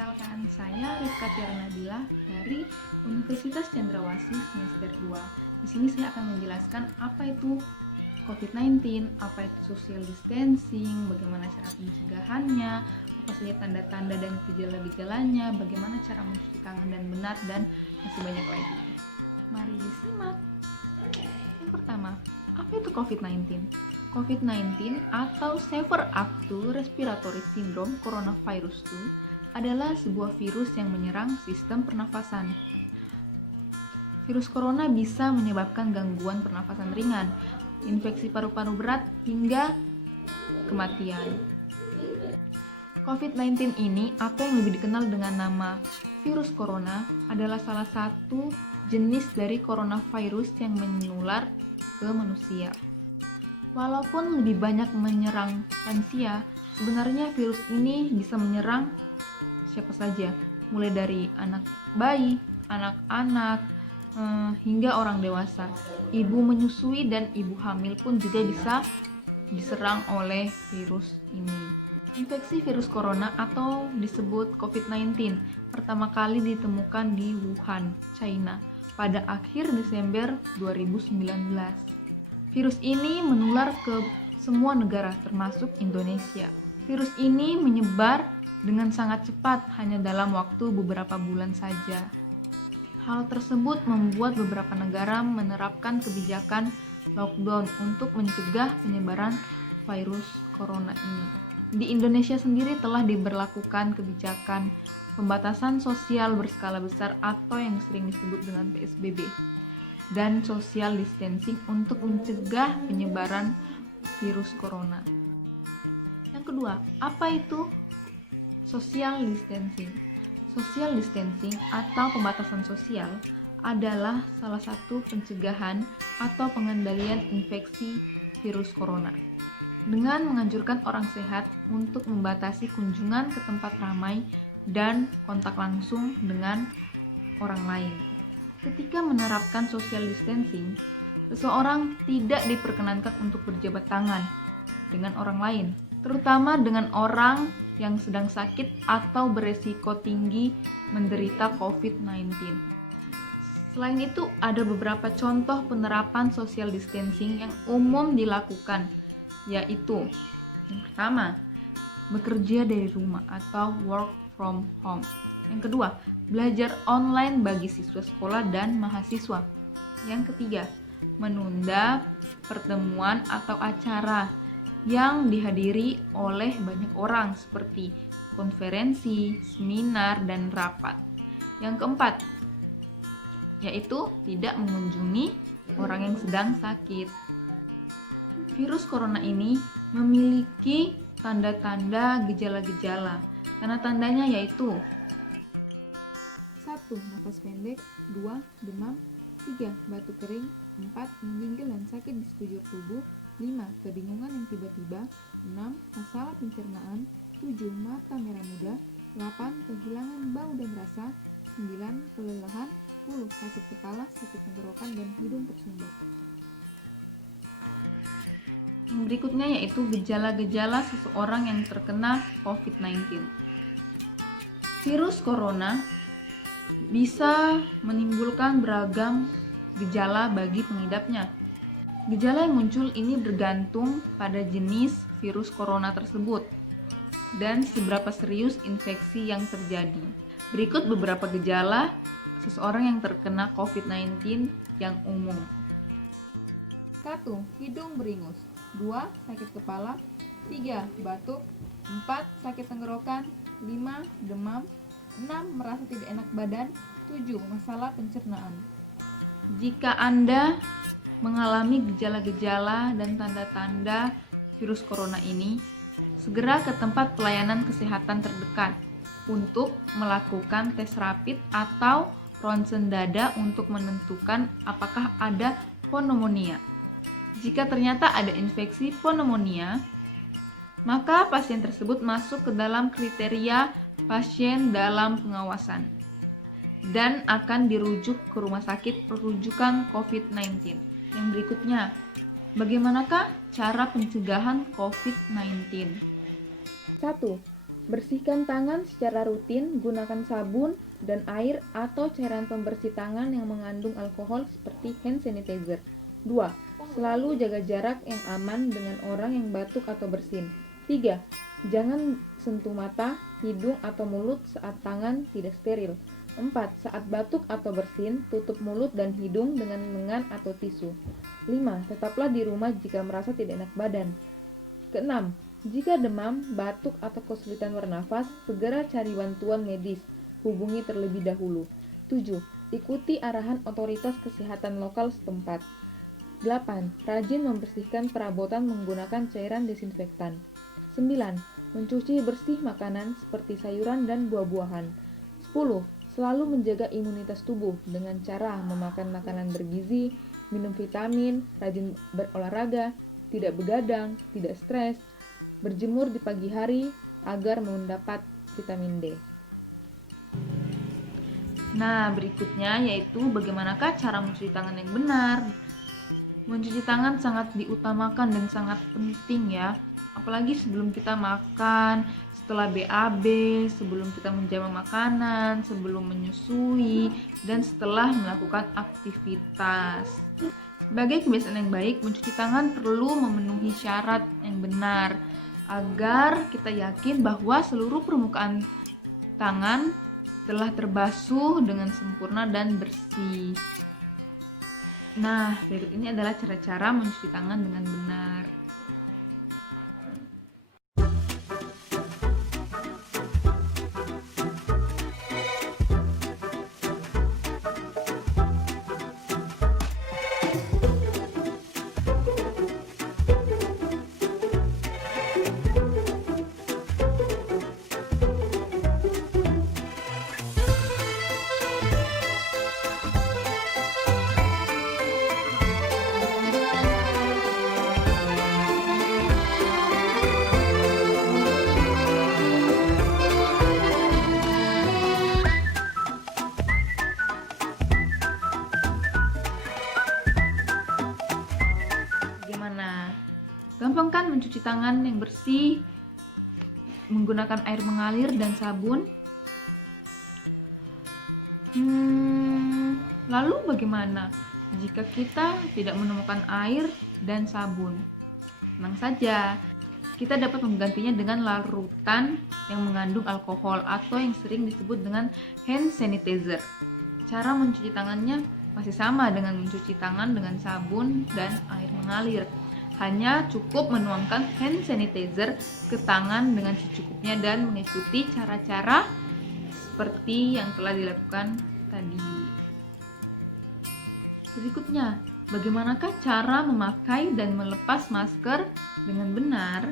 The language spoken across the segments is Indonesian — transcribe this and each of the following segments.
Perkenalkan, saya Rifka Tiara Nabila dari Universitas Cendrawasih semester 2. Di sini saya akan menjelaskan apa itu COVID-19, apa itu social distancing, bagaimana cara pencegahannya, apa saja tanda-tanda dan gejala-gejalanya, bagaimana cara mencuci tangan dan benar, dan masih banyak lagi. Mari disimak. Yang pertama, apa itu COVID-19? COVID-19 atau Severe Acute Respiratory Syndrome Coronavirus 2 adalah sebuah virus yang menyerang sistem pernafasan. Virus corona bisa menyebabkan gangguan pernafasan ringan, infeksi paru-paru berat, hingga kematian. COVID-19 ini, atau yang lebih dikenal dengan nama virus corona, adalah salah satu jenis dari coronavirus yang menular ke manusia. Walaupun lebih banyak menyerang lansia, sebenarnya virus ini bisa menyerang siapa saja, mulai dari anak bayi, anak-anak, hingga orang dewasa. Ibu menyusui dan ibu hamil pun juga bisa diserang oleh virus ini. Infeksi virus corona atau disebut COVID-19 pertama kali ditemukan di Wuhan, China pada akhir Desember 2019. Virus ini menular ke semua negara termasuk Indonesia. Virus ini menyebar dengan sangat cepat hanya dalam waktu beberapa bulan saja. Hal tersebut membuat beberapa negara menerapkan kebijakan lockdown untuk mencegah penyebaran virus corona ini. Di Indonesia sendiri telah diberlakukan kebijakan pembatasan sosial berskala besar atau yang sering disebut dengan PSBB dan social distancing untuk mencegah penyebaran virus corona. Yang kedua, apa itu social distancing? Social distancing atau pembatasan sosial adalah salah satu pencegahan atau pengendalian infeksi virus corona dengan menganjurkan orang sehat untuk membatasi kunjungan ke tempat ramai dan kontak langsung dengan orang lain. Ketika menerapkan social distancing, seseorang tidak diperkenankan untuk berjabat tangan dengan orang lain, terutama dengan orang yang sedang sakit atau beresiko tinggi menderita COVID-19. Selain itu, ada beberapa contoh penerapan social distancing yang umum dilakukan, yaitu yang pertama, bekerja dari rumah atau work from home. Yang kedua, belajar online bagi siswa sekolah dan mahasiswa. Yang ketiga, menunda pertemuan atau acara yang dihadiri oleh banyak orang seperti konferensi, seminar, dan rapat. Yang keempat, yaitu tidak mengunjungi orang yang sedang sakit. Virus corona ini memiliki tanda-tanda gejala-gejala. Tanda-tandanya yaitu 1. Nafas pendek, 2. Demam, 3. Batuk kering, 4. Menggigil dan sakit di sekujur tubuh, 5. Kebingungan yang tiba-tiba, 6. Masalah pencernaan, 7. Mata merah muda, 8. Kehilangan bau dan rasa, 9. Kelelahan, 10. Sakit kepala, sakit tenggorokan, dan hidung tersumbat. Yang berikutnya yaitu gejala-gejala seseorang yang terkena COVID-19. Virus corona bisa menimbulkan beragam gejala bagi pengidapnya. Gejala yang muncul ini bergantung pada jenis virus corona tersebut dan seberapa serius infeksi yang terjadi. Berikut beberapa gejala seseorang yang terkena COVID-19 yang umum. 1. Hidung beringus. 2. Sakit kepala. 3. Batuk. 4. Sakit tenggorokan. 5. Demam. 6. Merasa tidak enak badan. 7. Masalah pencernaan. Jika Anda mengalami gejala-gejala dan tanda-tanda virus corona ini, segera ke tempat pelayanan kesehatan terdekat untuk melakukan tes rapid atau ronsen dada untuk menentukan apakah ada pneumonia. Jika ternyata ada infeksi pneumonia, maka pasien tersebut masuk ke dalam kriteria pasien dalam pengawasan dan akan dirujuk ke rumah sakit rujukan COVID-19. Yang berikutnya, bagaimanakah cara pencegahan COVID-19? 1. Bersihkan tangan secara rutin, gunakan sabun dan air atau cairan pembersih tangan yang mengandung alkohol seperti hand sanitizer. 2. Selalu jaga jarak yang aman dengan orang yang batuk atau bersin. 3. Jangan sentuh mata, hidung atau mulut saat tangan tidak steril. 4. Saat batuk atau bersin, tutup mulut dan hidung dengan lengan atau tisu. 5. Tetaplah di rumah jika merasa tidak enak badan. Keenam, jika demam, batuk, atau kesulitan bernafas, segera cari bantuan medis. Hubungi terlebih dahulu. 7. Ikuti arahan otoritas kesehatan lokal setempat. 8. Rajin membersihkan perabotan menggunakan cairan desinfektan. 9. Mencuci bersih makanan seperti sayuran dan buah-buahan. 10. Selalu menjaga imunitas tubuh dengan cara memakan makanan bergizi, minum vitamin, rajin berolahraga, tidak begadang, tidak stres, berjemur di pagi hari agar mendapat vitamin D. Nah, berikutnya yaitu bagaimanakah cara mencuci tangan yang benar. Mencuci tangan sangat diutamakan dan sangat penting ya. Apalagi sebelum kita makan, setelah BAB, sebelum kita menjamu makanan, sebelum menyusui, dan setelah melakukan aktivitas. Sebagai kebiasaan yang baik, mencuci tangan perlu memenuhi syarat yang benar agar kita yakin bahwa seluruh permukaan tangan telah terbasuh dengan sempurna dan bersih. Nah, berikut ini adalah cara-cara mencuci tangan dengan benar. Gampang kan mencuci tangan yang bersih menggunakan air mengalir dan sabun? Lalu bagaimana jika kita tidak menemukan air dan sabun? Tenang saja, kita dapat menggantinya dengan larutan yang mengandung alkohol atau yang sering disebut dengan hand sanitizer. Cara mencuci tangannya masih sama dengan mencuci tangan dengan sabun dan air mengalir. Hanya cukup menuangkan hand sanitizer ke tangan dengan secukupnya dan mengikuti cara-cara seperti yang telah dilakukan tadi. Berikutnya, bagaimanakah cara memakai dan melepas masker dengan benar?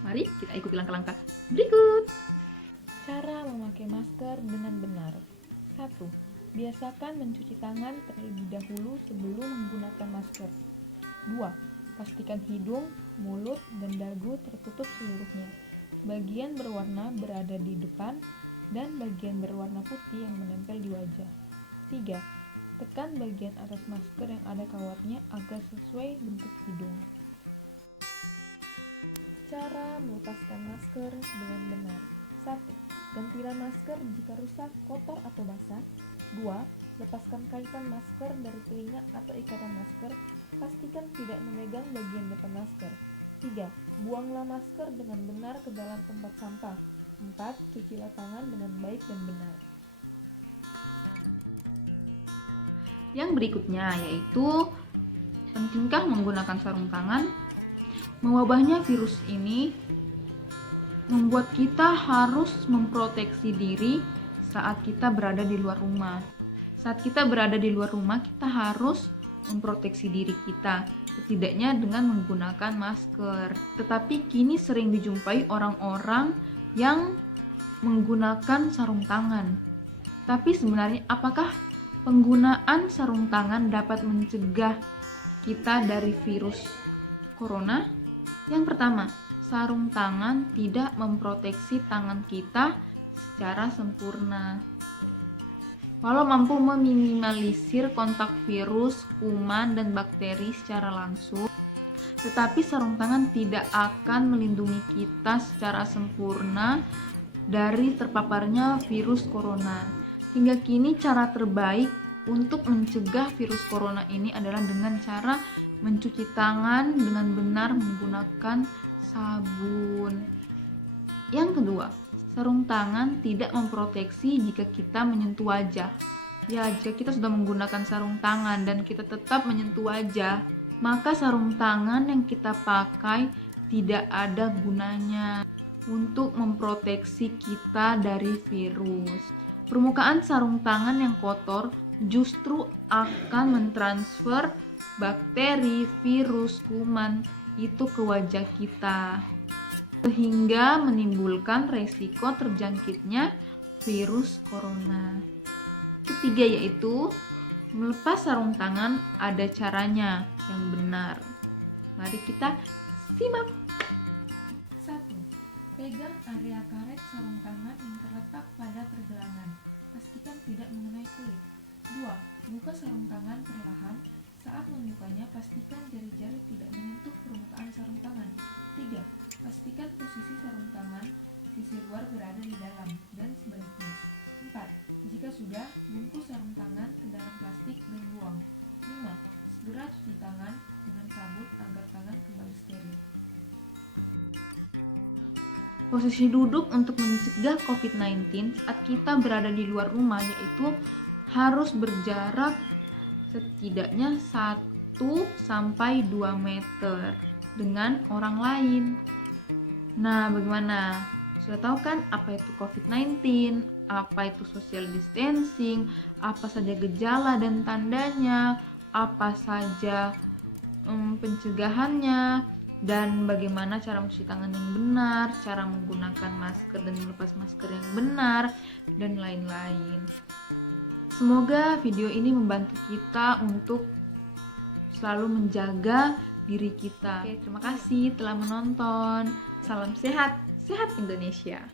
Mari kita ikuti langkah-langkah berikut. Cara memakai masker dengan benar. 1. Biasakan mencuci tangan terlebih dahulu sebelum menggunakan masker. 2. Pastikan hidung, mulut, dan dagu tertutup seluruhnya. Bagian berwarna berada di depan dan bagian berwarna putih yang menempel di wajah. 3. Tekan bagian atas masker yang ada kawatnya agar sesuai bentuk hidung. Cara melepaskan masker dengan benar. 1. Gantilah masker jika rusak, kotor, atau basah. 2. Lepaskan kaitan masker dari telinga atau ikatan masker. Pastikan tidak memegang bagian depan masker. 3. Buanglah masker dengan benar ke dalam tempat sampah. 4. Cucilah tangan dengan baik dan benar. Yang berikutnya yaitu pentingkah menggunakan sarung tangan? Mewabahnya virus ini membuat kita harus memproteksi diri saat kita berada di luar rumah. Saat kita berada di luar rumah, kita harus memproteksi diri kita, setidaknya dengan menggunakan masker. Tetapi kini sering dijumpai orang-orang yang menggunakan sarung tangan. Tapi sebenarnya apakah penggunaan sarung tangan dapat mencegah kita dari virus corona? Yang pertama, sarung tangan tidak memproteksi tangan kita secara sempurna. Walau mampu meminimalisir kontak virus, kuman, dan bakteri secara langsung, Tetapi sarung tangan tidak akan melindungi kita secara sempurna dari terpaparnya virus corona. Hingga kini cara terbaik untuk mencegah virus corona ini adalah dengan cara mencuci tangan dengan benar menggunakan sabun. Yang kedua, sarung tangan tidak memproteksi jika kita menyentuh wajah. Ya, jika kita sudah menggunakan sarung tangan dan kita tetap menyentuh wajah, maka sarung tangan yang kita pakai tidak ada gunanya untuk memproteksi kita dari virus. Permukaan sarung tangan yang kotor justru akan mentransfer bakteri, virus, kuman itu ke wajah kita, sehingga menimbulkan resiko terjangkitnya virus corona. Ketiga yaitu melepas sarung tangan ada caranya yang benar. Mari kita simak. 1. Pegang area karet sarung tangan yang terletak pada pergelangan. Pastikan tidak mengenai kulit. 2. Buka sarung tangan perlahan. Saat membukanya, pastikan jari-jari tidak menyentuh permukaan sarung tangan. 3. Pastikan posisi sarung tangan sisi luar berada di dalam dan sebaliknya. 4. Jika sudah, bungkus sarung tangan ke dalam plastik dan buang. 5. Segera cuci tangan dengan sabun agar tangan kembali steril. Posisi duduk untuk mencegah COVID-19 saat kita berada di luar rumah yaitu harus berjarak setidaknya 1-2 meter dengan orang lain. Nah, bagaimana? Sudah tahu kan apa itu COVID-19, apa itu social distancing, apa saja gejala dan tandanya, apa saja pencegahannya, dan bagaimana cara mencuci tangan yang benar, cara menggunakan masker dan melepas masker yang benar, dan lain-lain. Semoga video ini membantu kita untuk selalu menjaga diri kita. Oke, terima kasih telah menonton. Salam sehat, sehat Indonesia.